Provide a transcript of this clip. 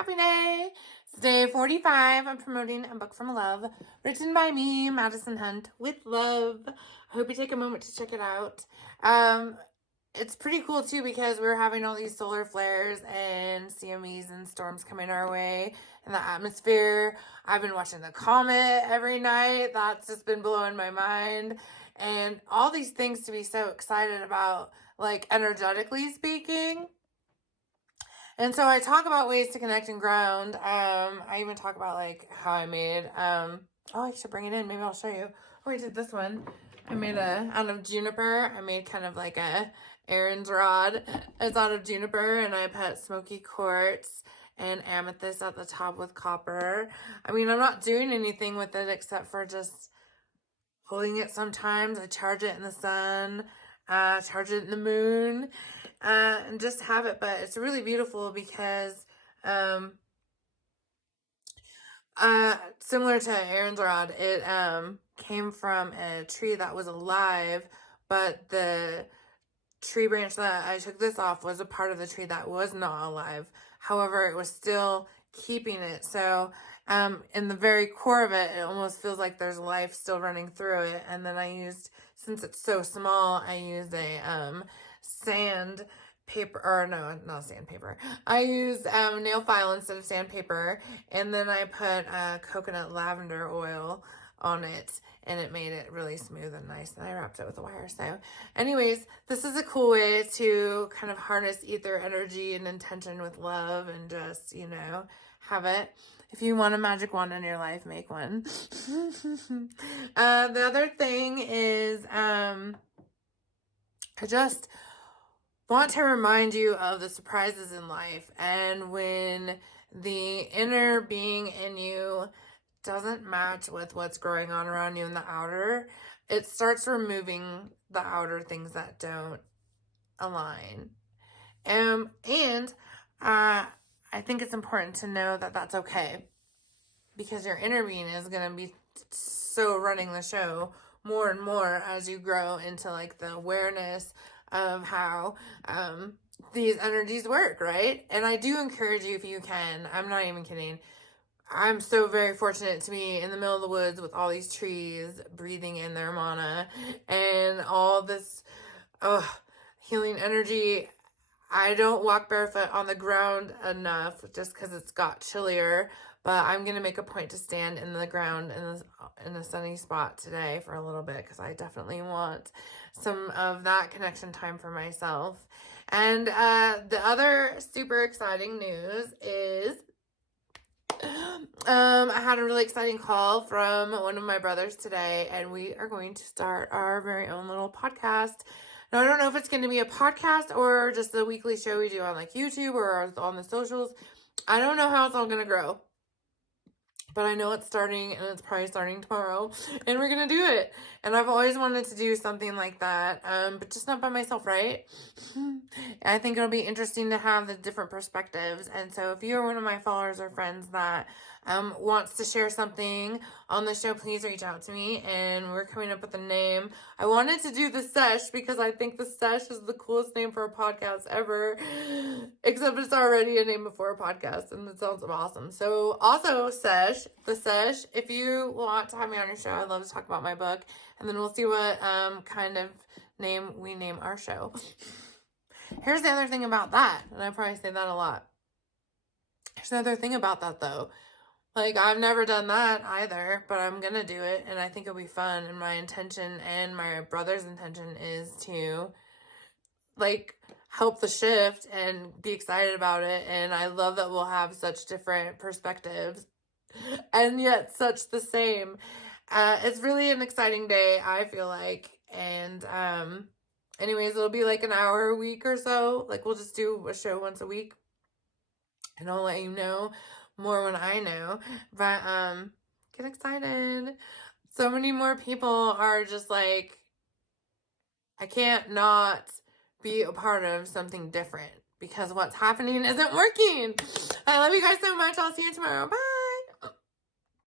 happy day. It's day 45. I'm promoting a book from love, written by me, Madison Hunt, with love. I hope you take a moment to check it out. It's pretty cool too because we're having all these solar flares and CMEs and storms coming our way in the atmosphere. I've been watching the comet every night. That's just been blowing my mind. And all these things to be so excited about, like energetically speaking. And so I talk about ways to connect and ground. I even talk about like how I made, I should bring it in. Maybe I'll show you. Oh, I did this one. I made out of juniper. I made kind of like a Aaron's rod. It's out of juniper, and I put smoky quartz and amethyst at the top with copper. I mean, I'm not doing anything with it except for just holding it sometimes. I charge it in the sun, charge it in the moon, and just have it. But it's really beautiful because similar to Aaron's rod, it came from a tree that was alive, but the tree branch that I took this off was a part of the tree that was not alive. However, it was still keeping it. So in the very core of it, it almost feels like there's life still running through it. And then I used, since it's so small, I used a sand paper, or no, not sandpaper. I used nail file instead of sandpaper, and then I put coconut lavender oil on it, and it made it really smooth and nice, and I wrapped it with a wire. So anyways, this is a cool way to kind of harness ether energy and intention with love, and just, you know, have it. If you want a magic wand in your life, make one. The other thing is I just want to remind you of the surprises in life, and when the inner being in you doesn't match with what's going on around you in the outer, it starts removing the outer things that don't align. And I think it's important to know that that's okay, because your inner being is going to be so running the show more and more as you grow into like the awareness of how these energies work, right? And I do encourage you, if you can, I'm not even kidding, I'm so very fortunate to be in the middle of the woods with all these trees breathing in their mana and all this healing energy. I don't walk barefoot on the ground enough just because it's got chillier, but I'm going to make a point to stand in the ground in a sunny spot today for a little bit, because I definitely want some of that connection time for myself. And the other super exciting news is I had a really exciting call from one of my brothers today, and we are going to start our very own little podcast. Now, I don't know if it's going to be a podcast or just a weekly show we do on like YouTube or on the socials. I don't know how it's all going to grow, but I know it's starting, and it's probably starting tomorrow, and we're going to do it. And I've always wanted to do something like that, but just not by myself, right? I think it'll be interesting to have the different perspectives. And so if you're one of my followers or friends that wants to share something on the show, please reach out to me, and we're coming up with a name. I wanted to do the Sesh because I think the Sesh is the coolest name for a podcast ever, except it's already a name before a podcast, and it sounds awesome. So also Sesh, the Sesh, if you want to have me on your show, I'd love to talk about my book, and then we'll see what kind of name we name our show. Here's the other thing about that, and I probably say that a lot. There's another thing about that, though. Like, I've never done that either, but I'm going to do it, and I think it'll be fun, and my intention and my brother's intention is to, like, help the shift and be excited about it, and I love that we'll have such different perspectives, and yet such the same. It's really an exciting day, I feel like, and, anyways, it'll be like an hour a week or so. Like, we'll just do a show once a week, and I'll let you know more when I know. But get excited. So many more people are just like, I can't not be a part of something different because what's happening isn't working. I love you guys so much. I'll see you tomorrow. Bye.